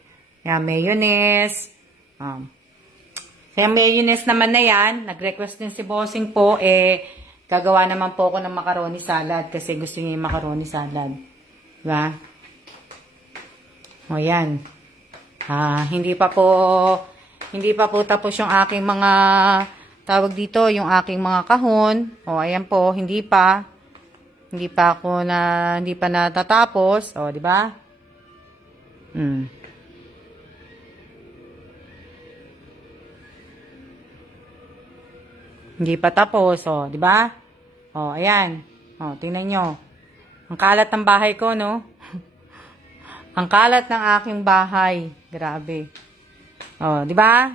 Yan, mayonnaise. Kaya mayonnaise naman na yan. Nag-request din si Bossing po. Gagawa naman po ako ng macaroni salad. Kasi gusto niya yung macaroni salad. Diba? O yan. Hindi pa po tapos yung aking mga, tawag dito, yung aking mga kahon. O, ayan po. Hindi pa natatapos. O, diba? Hindi pa tapos, di ba? Ayan. Tingnan nyo. Ang kalat ng bahay ko, no? Ang kalat ng aking bahay. Grabe. Di ba?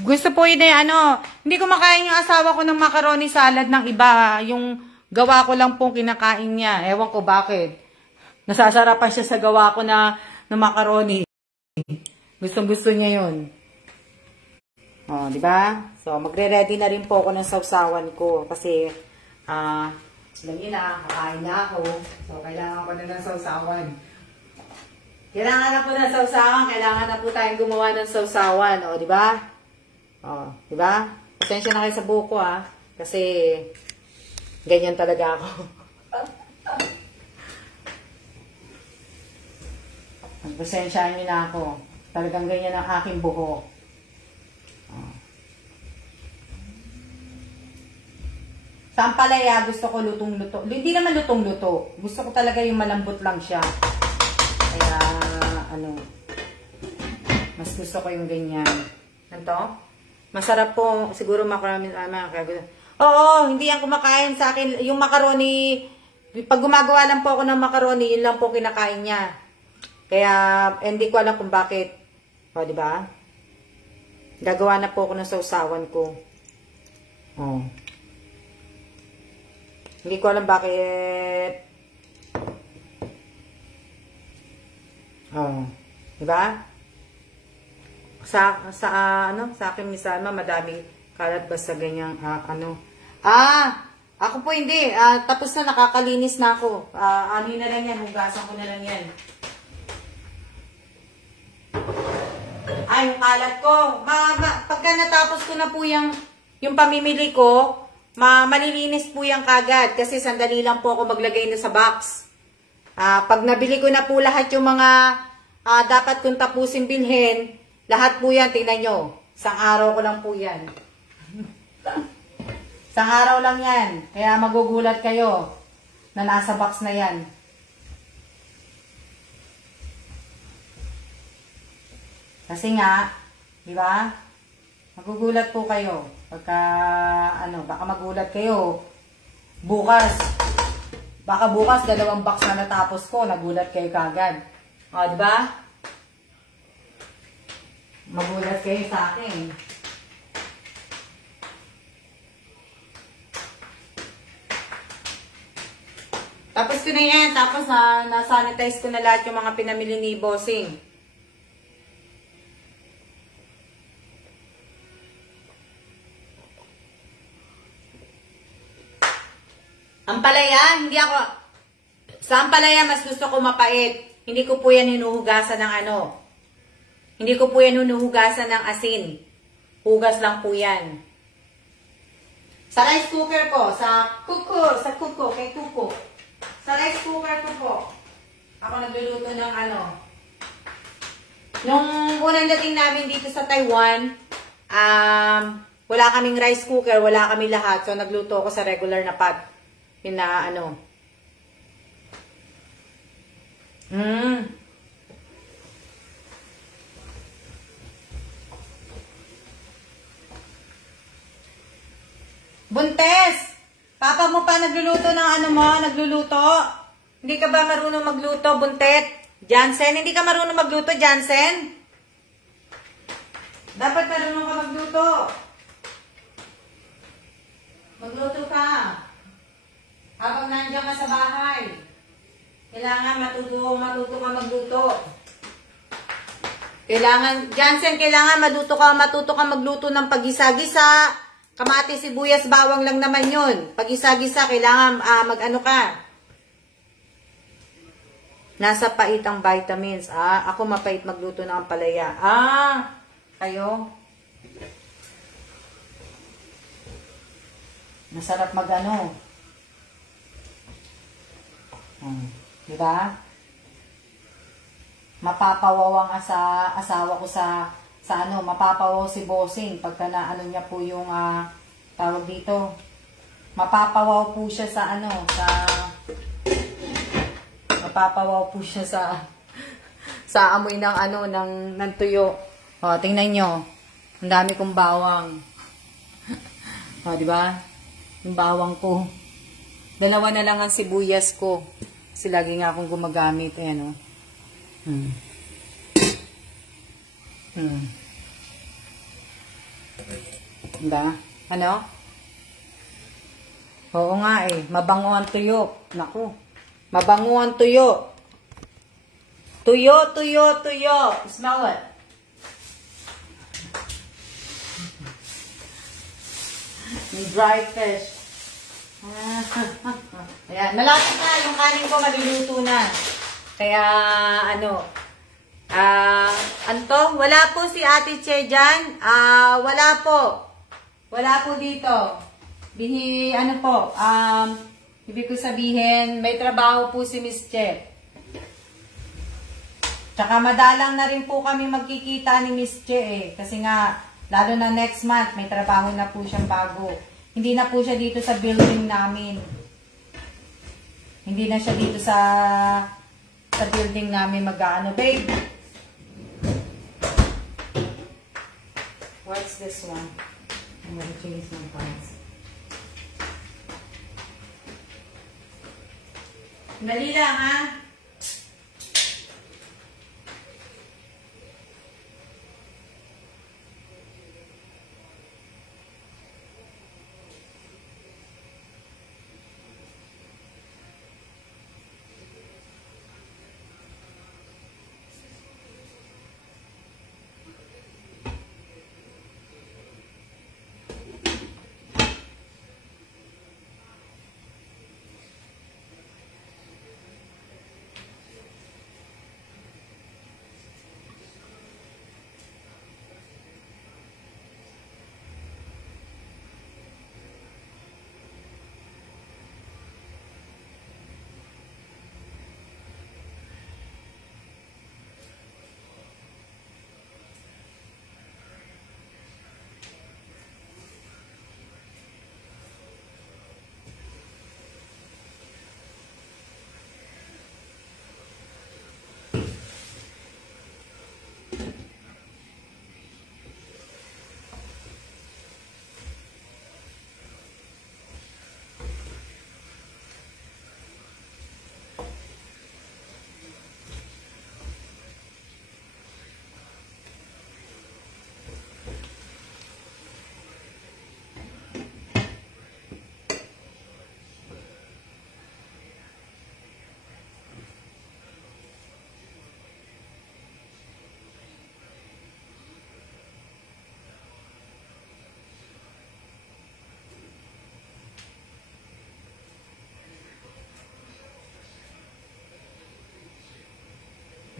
Gusto po yun hindi ko makain yung asawa ko ng macaroni salad ng iba. Yung gawa ko lang pong kinakain niya. Ewan ko bakit. Nasasarapan siya sa gawa ko na macaroni. Gustong-gusto niya yun. Di ba? So, magre-ready na rin po ako ng sausawan ko. Kasi, alam niyo na, kakain na ako. So, kailangan ko na ng sausawan. Kailangan na po ng sausawan. Kailangan na po tayong gumawa ng sausawan. Di ba? Di ba? Pasensya na kayo sa buko kasi ganyan talaga ako. Pasensyahan niyo na ako. Talagang ganyan ang aking buhok. Sampalaya, gusto ko lutong-luto. Hindi naman lutong-luto. Gusto ko talaga yung malambot lang siya. Kaya, mas gusto ko yung ganyan. Ganito? Masarap po. Siguro makarami. Oo, hindi yan kumakain sa akin. Yung macaroni, pag gumagawa lang po ako ng macaroni, yun lang po kinakain niya. Kaya, hindi ko alam kung bakit. O, diba? Gagawa na po ako ng sausawan ko. O. Hindi ko alam bakit. Oh, 'di ba? Sa akin ni Salma madami kalat basta ganyang ako po hindi. Tapos na nakakalinis na ako. Ano na lang 'yan, hugasan ko na lang 'yan. Yung kalat ko. Pagka natapos ko na po yung pamimili ko, malilinis po yan kagad kasi sandali lang po ako maglagay na sa box. Pag nabili ko na po lahat yung mga dapat kong tapusin bilhin, lahat po yan, tingnan nyo. Isang araw ko lang po yan. Isang araw lang yan. Kaya magugulat kayo na nasa box na yan. Kasi nga, di ba? Magugulat po kayo. Pagka, baka magulat kayo. Baka bukas, 2 box na natapos ko, nagulat kayo kagad. O, diba? Magulat kayo sa akin. Tapos ko na yan. Tapos, na-sanitize ko na lahat yung mga pinamili ni Bossing. Ampalaya, sa ampalaya mas gusto ko mapait. Hindi ko po yan hinuhugasan ng Hindi ko po yan hinuhugasan ng asin. Hugas lang po yan. Sa rice cooker ko, sa kuko. Sa rice cooker ko po, ako nagluluto ng Nung unang dating namin dito sa Taiwan, wala kaming rice cooker, wala kami lahat. So nagluto ako sa regular na pot. Yun na Buntes! Papa mo pa nagluluto ng nagluluto? Hindi ka ba marunong magluto, Buntet? Jansen, hindi ka marunong magluto, Jansen? Dapat marunong ka magluto. Magluto ka. Habang nandiyan ka sa bahay, kailangan matuto ka magluto. Jansen, kailangan matuto ka magluto ng pag-gisa-gisa. Kamatis, sibuyas, bawang lang naman yun. Pag-gisa-gisa, kailangan ka. Nasa pait ang vitamins. Ako mapait magluto ng ampalaya. Kayo? Masarap diba? Mapapawaw ang asawa ko sa mapapawaw si Bossing pagka niya po yung tawag dito. Mapapawaw po siya mapapawaw po siya sa amoy ng tuyo. Tingnan nyo. Ang dami kong bawang. Diba? Yung bawang ko. 2 na lang ang sibuyas ko. Kasi lagi nga akong gumagamit. Ayan, Diba? Oo nga mabango ang tuyo. Naku. Mabango ang tuyo. Tuyo. Smell it. Yung dry fish. Ayan. Malapit na. Yung kanin ko maluluto na. Kaya, wala po si Ate Che dyan. Wala po. Wala po dito. Ano po, ibig ko sabihin, may trabaho po si Miss Che. Tsaka madalang na rin po kami magkikita ni Miss Che eh. Kasi nga, lalo na next month, may trabaho na po siyang bago. Hindi na po siya dito sa building namin. Hindi na siya dito sa building namin mag-ano. Babe! What's this one? I'm gonna change my pants. Dali lang, ha?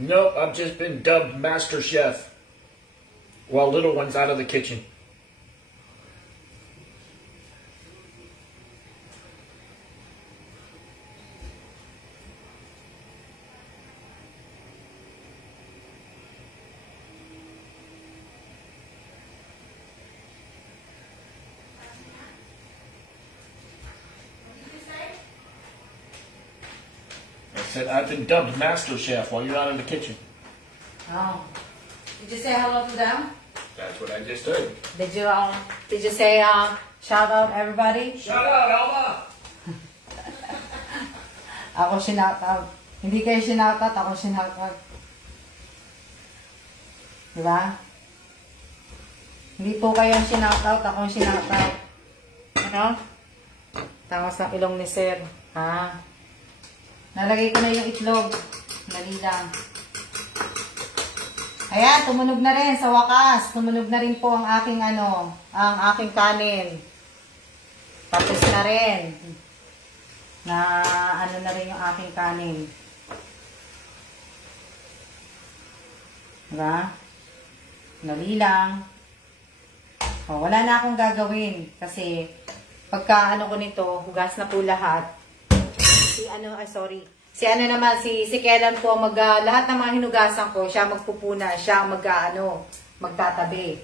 Nope, I've just been dubbed Master Chef while little one's out of the kitchen. Said I've been dubbed Master Chef while you're out in the kitchen. Oh. Did you say hello to them? That's what I just did. Did you say shout out everybody? Shout out, Alma! Ako shout out. Hindi kayo shout out, ako shout out. Diba? Hindi po kayo shout out, ako shout out. Ano? Tangos ng ilong ni Sir. Ha? Nalagay ko na yung itlog. Dali lang. Ayan, tumunog na rin sa wakas. Tumunog na rin po ang aking ang aking kanin. Tapos na rin. Na na rin yung aking kanin. Diba? Dali lang. O, wala na akong gagawin. Kasi, pagka ko nito, hugas na po lahat. Si Kellan po lahat ng mga hinugasan ko, siya magpupuna, siya magtatabi.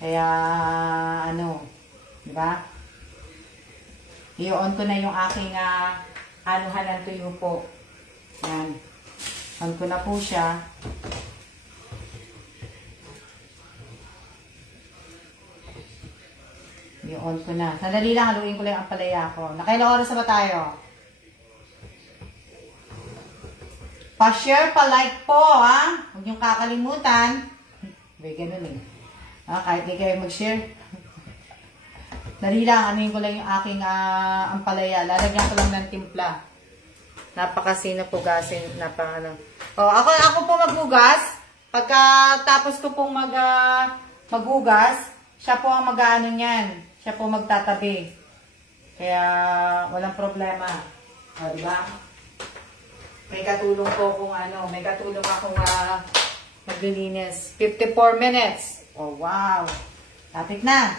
Kaya di ba? I-on ko na yung aking hanan tuyo po. Yan. On ko na po siya. I-on ko na. Sandali lang, haluin ko lang ang palaya ko. Nakailang oras na ba tayo? Pa-share, pa-like po, ha? Huwag niyong kakalimutan. May ganun eh. Kahit di kayo mag-share. Dali lang, anuin ko lang yung aking ampalaya. Lalagyan ko lang ng timpla. Napakasino pugasin. Ako po maghugas. Pagkatapos ko pong maghugas, siya po ang mag-ano niyan. Siya po magtatabi. Kaya, walang problema. O, diba? May katulong po kung may katulong akong maglilinis. 54 minutes. Oh, wow. Lapit na.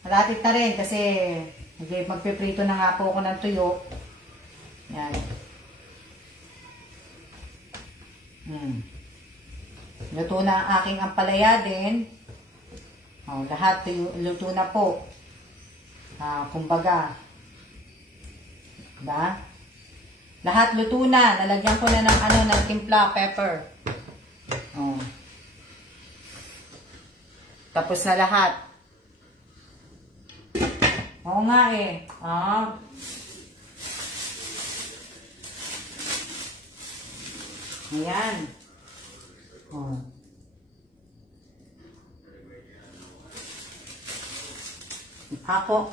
Malapit na rin kasi magpiprito na nga po ako ng tuyo. Yan. Luto na ang aking ampalaya din. Lahat luto na po. Kumbaga. Diba? Lahat luto na. Lalagyan ko na ng timpla, pepper. Tapos na lahat. Oo nga eh. Ayan.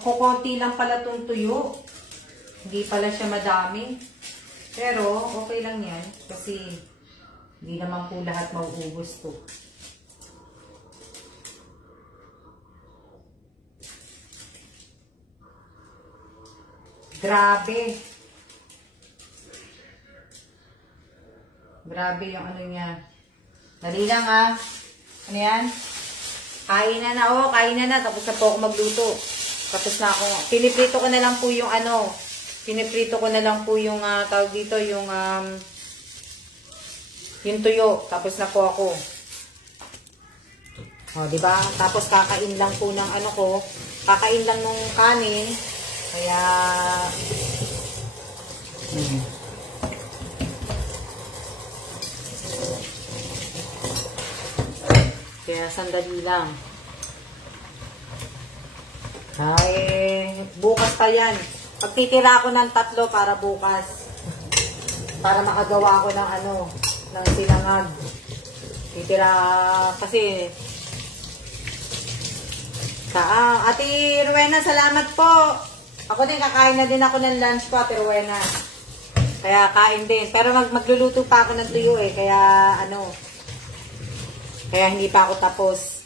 Kukunti lang pala itong tuyo. Hindi pala siya madami. Pero, okay lang yan. Kasi, hindi naman po lahat mauubos to. Grabe. Grabe yung ano niya. Dali lang Ano yan? Kain na na. Kain na na. Tapos na po ako magluto. Tapos na ako. Piniprito ko na lang po yung Piniprito ko na lang po yung tawag dito, yung tuyo. Tapos na po ako. Diba? Tapos kakain lang po ng kakain lang ng kanin. Kaya sandali lang. Bukas pa yan. Pagtitira ako ng 3 para bukas. Para makagawa ako ng ng sinangag. Titira kasi Ate Rowena, salamat po. Ako din, kakain na din ako ng lunch po, Ate Rowena. Kaya kain din. Pero magluluto pa ako ng tuyo kaya kaya hindi pa ako tapos.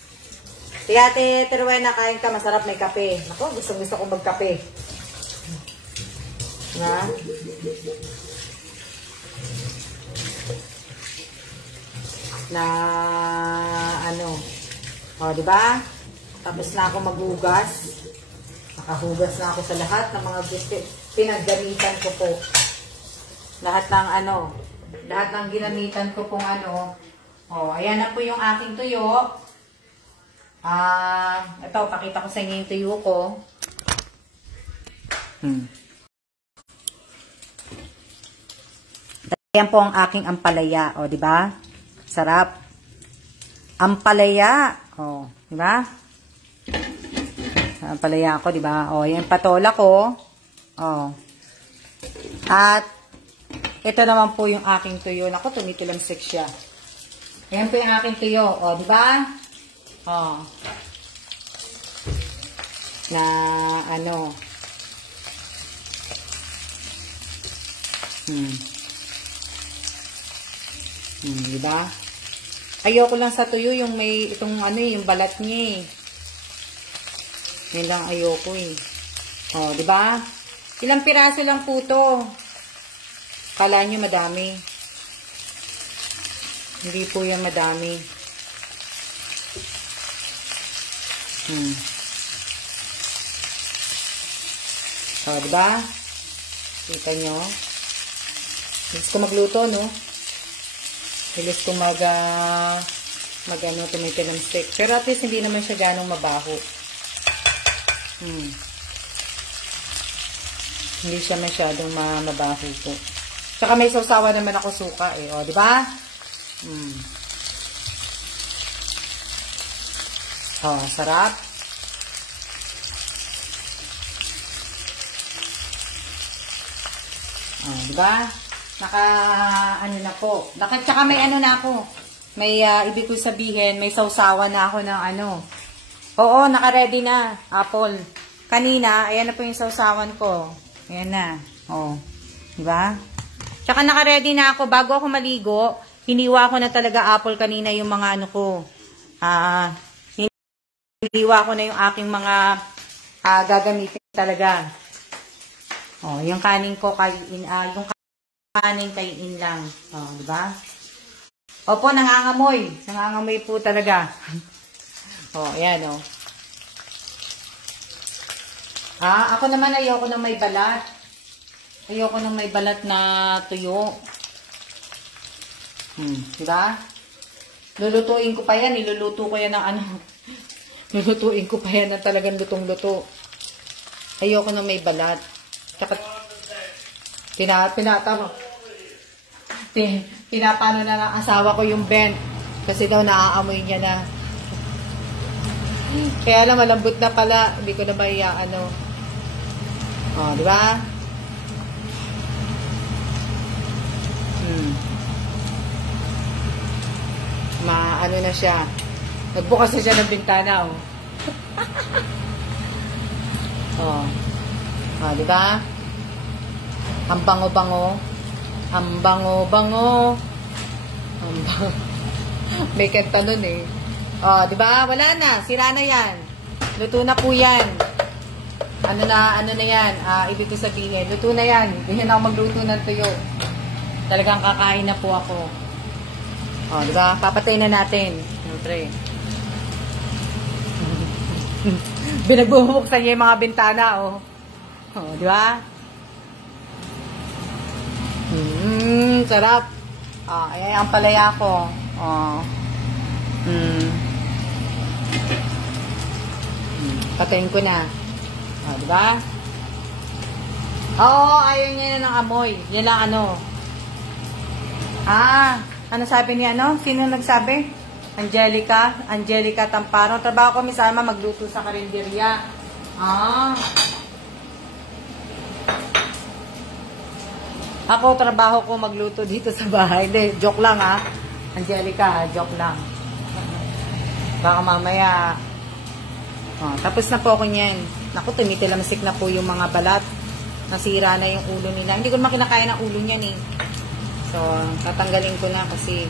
Kaya Ate Rowena, kain ka, masarap may kape. Ako, gusto ko magkape. Diba? Tapos na ako maghugas. Nakahugas na ako sa lahat ng mga pinaggamitan ko po. Lahat ng ginamitan ko pong ayan na po yung aking tuyo. Ito, pakita ko sa inyo yung tuyo ko. Ayan po ang aking ampalaya, di ba? Sarap. Ampalaya, di ba? Ampalaya ko, di ba? Yan patola ko. At ito naman po yung aking tuyo. Naku, tumitilamsik siya. Ayan po yung aking tuyo, di ba? Diba? Ayoko lang sa tuyo yung may itong yung balat niya Yan lang ayoko diba? Ilang piraso lang po to. Kala nyo madami. Hindi po yan madami. Diba? Kita nyo? Bilis ko magluto, no? Bilis ko tumitilamsik. Pero at least hindi naman siya ganong mabaho. Hindi siya masyadong mabaho po. Tsaka may sausawa naman ako suka di ba? Sarap. Diba? Na po. Tsaka may na ako. May, ibig ko sabihin, may sausawa na ako ng Oo, naka-ready na. Apple. Kanina, ayan na po yung sausawan ko. Ayan na. Diba? Tsaka naka-ready na ako. Bago ako maligo, hiniwa ko na talaga apple kanina yung mga ko. Hiniwa ko na yung aking mga gagamitin talaga. Yung kanin ko, yung kanin kainin lang. Diba? Opo, nangangamoy. Nangangamoy po talaga. Ayan, Ako naman ayoko ng may balat. Ayoko ng may balat na tuyo. Diba? Lulutuin ko pa yan. Niluluto ko yan ng ano. Lulutuin ko pa yan ng talagang lutong-luto. Ayoko ng may balat. Tsaka, pinapano na ng asawa ko yung bent. Kasi daw naaamoy niya na. Kaya lang malambot na pala. Hindi ko na ano. Di ba? Ano na siya. Nagbukas na siya ng bintana, di ba? Ang bango-bango. Ang bango-bango. May kanta nun eh. Di ba? Wala na. Sira na yan. Luto na po yan. Ano na yan? Ibig ko sabihin. Luto na yan. Hindi na ako magluto ng tuyo. Talagang kakain na po ako. Di ba? Papatay na natin. Siyempre. Binagbubuksan niya yung mga bintana, di ba? Sarap. Ayan ang palaya ko. Patayin ko na. Di ba? Ayaw niya na ng amoy. Yan lang ano. Ano sabi niya, Sino nagsabi? Angelica Tamparo. Trabaho ko misama magluto sa karinderya. Ako, trabaho ko magluto dito sa bahay. Hindi, joke lang Angelica, joke lang. Baka mamaya. Tapos na po ako niyan. Naku, tumitilamsik na po yung mga balat. Nasira na yung ulo nila. Hindi ko naman kinakaya ng ulo niyan eh. So, tatanggalin ko na kasi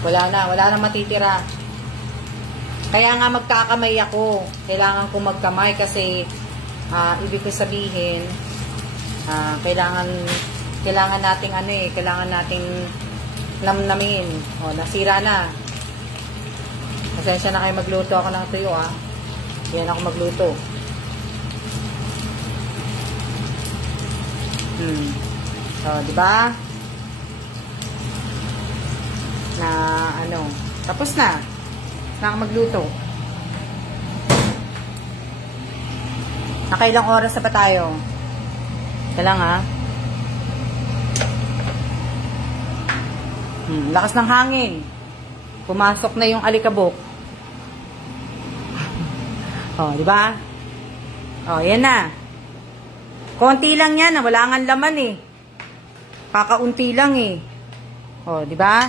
wala na matitira. Kaya nga magkakamay ako. Kailangan ko magkamay kasi ibig ko sabihin kailangan nating kailangan nating namnamin. Nasira na. Pasensya na kayo, magluto ako ng tuyo Yan ako magluto. So, di ba? Na tapos na. Magluto. Nakailang oras na ba tayo? Kailang lakas ng hangin. Pumasok na yung alikabok. Di ba? Yan na. Konti lang yan. Wala nga laman eh. Kakaunti lang eh. Di ba?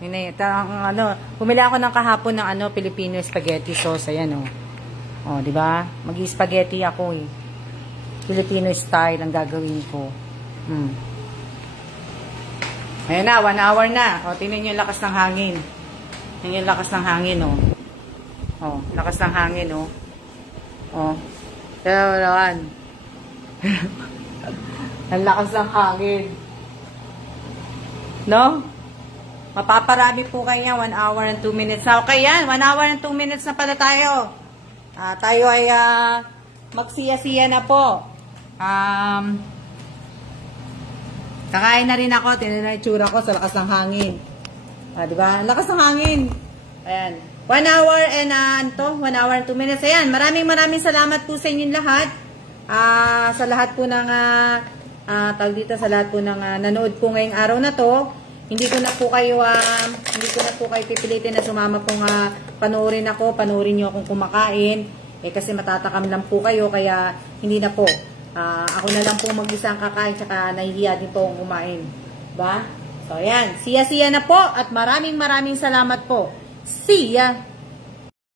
Pumili ako ng kahapon ng Filipino spaghetti sauce. Ayan di ba? Mag-spaghetti ako eh. Filipino style ang gagawin ko. Ayan na, 1 hour na. Tingnan niyo yung lakas ng hangin. Tingnan yung lakas ng hangin lakas ng hangin Tawalawan. Ang lakas ng hangin. No? Mapaparami po kanya 1 hour and 2 minutes na. Okay yan, 1 hour and 2 minutes na pala tayo. Tayo ay magsiya-siya na po. Kakain na rin ako. Tinan na itsura ko sa lakas ng hangin. Diba? Lakas ng hangin. Ayan. 1 hour and 1 hour and 2 minutes. Ayan. Maraming salamat po sa inyong lahat. Sa lahat po ng sa lahat po ng nanood po ngayong araw na to. Hindi ko na po kayo pipilitin na sumama pong panoorin ako, panoorin niyo akong kumakain. Kasi matatakam lang po kayo, kaya hindi na po. Ako na lang po mag-isa ang kakain, tsaka nahihiya din po akong kumain. Diba? So, ayan. Siya-siya na po at maraming salamat po. See ya!